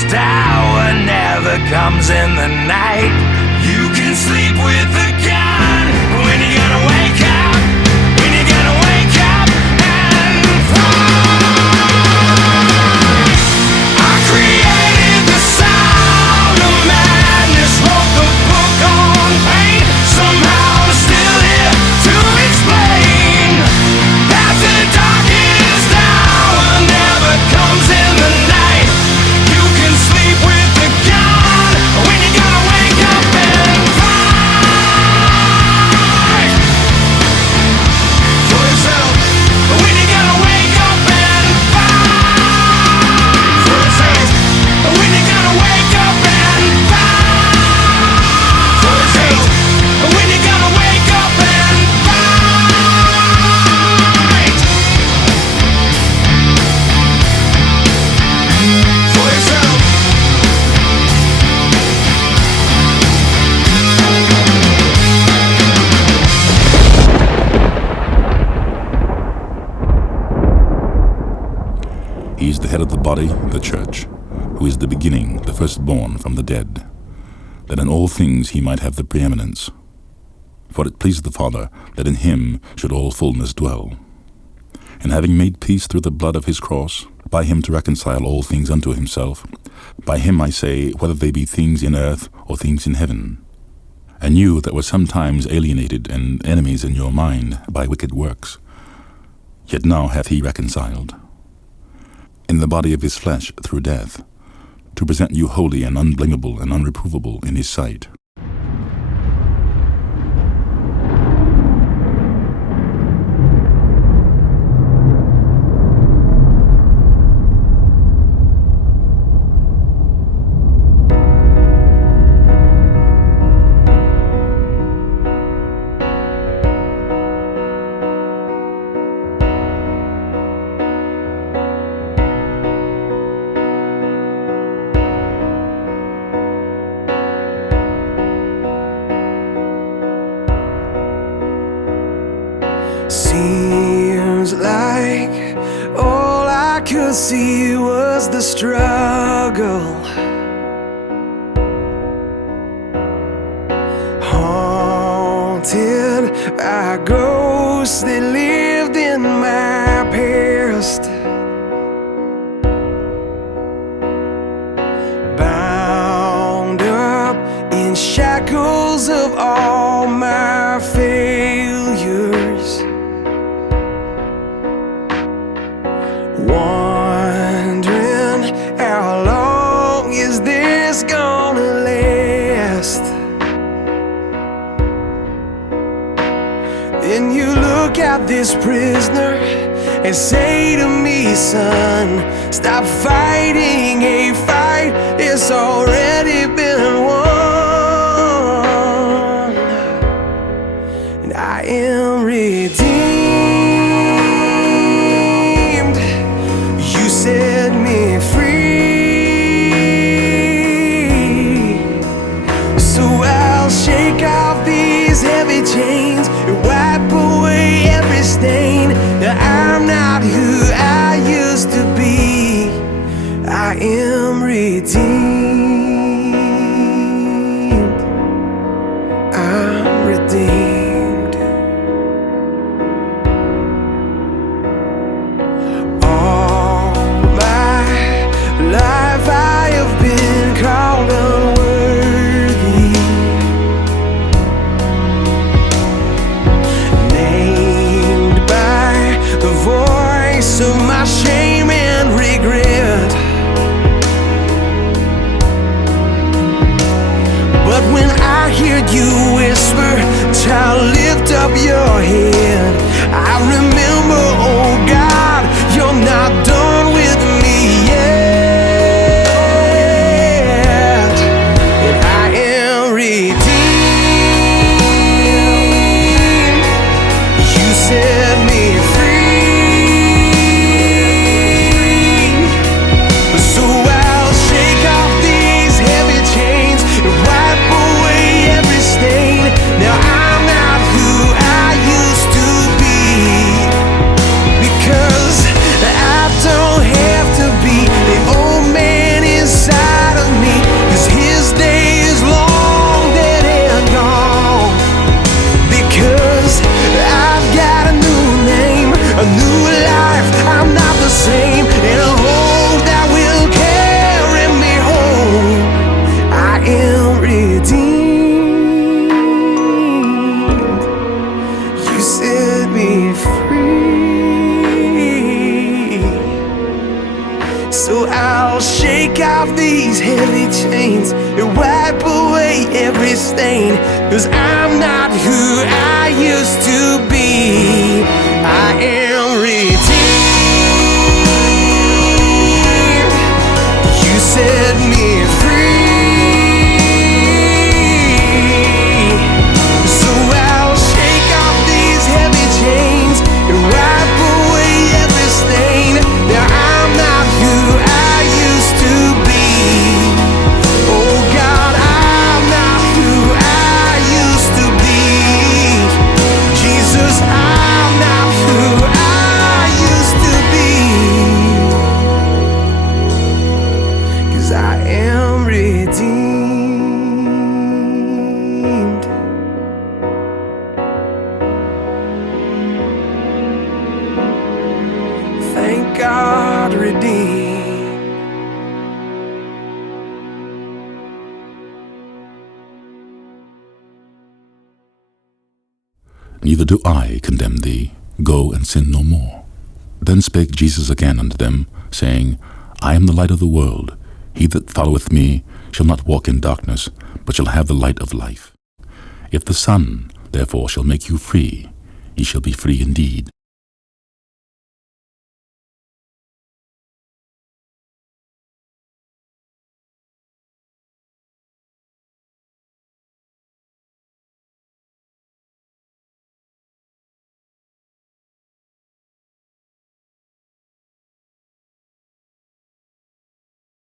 darkest hour never comes in the night. You can sleep with the gun when you're gonna wake up, when you're gonna wake up and fight. I created the sound of madness, wrote the book on pain. Somehow I'm still here to explain that the darkest hour never comes in the night. You can sleep with the gun when you're gonna wake up and fight for yourself. When you're gonna wake up and fight for yourself. When you're gonna wake up and fight for yourself. When you're gonna wake up and fight for yourself. He is the head of the body, the church, who is the beginning, the firstborn from the dead, that in all things he might have the preeminence. For it pleased the Father that in him should all fullness dwell. And having made peace through the blood of his cross, by him to reconcile all things unto himself, by him I say, whether they be things in earth or things in heaven. And you that were sometimes alienated and enemies in your mind by wicked works, yet now hath he reconciled in the body of his flesh through death, to present you holy and unblameable and unreprovable in his sight. Seems like all I could see was the struggle, haunted by ghosts that lived in my past, bound up in shackles of all my failures, wondering how long is this gonna last. Then you look at this prisoner and say to me, son, stop fighting a fight it's already been won. And I am redeemed. You set me free, so I'll shake off these heavy chains and wipe away every stain. Now I'm not who I used to be. I am redeemed. I'm redeemed. All my life I have been called unworthy, named by the voice of my shame and regret. But when I hear you whisper, child, lift up your head, I remember, oh God, you're not done with me yet. And I am redeemed. You set me free, so I'll shake off these heavy chains and wipe away every stain. Now I'm not who I used to stain, 'cause I'm not who I used to be. I am redeemed. You set me free. So I'll shake off these heavy chains and wipe away every stain. Now I'm not who I used to be. Oh God, I'm not who I used to be. Jesus, I'm not who I used to be. 'Cause I am redeemed. Thank God, redeemed. Neither do I condemn thee. Go and sin no more. Then spake Jesus again unto them, saying, I am the light of the world. He that followeth me shall not walk in darkness, but shall have the light of life. If the Son therefore shall make you free, ye shall be free indeed.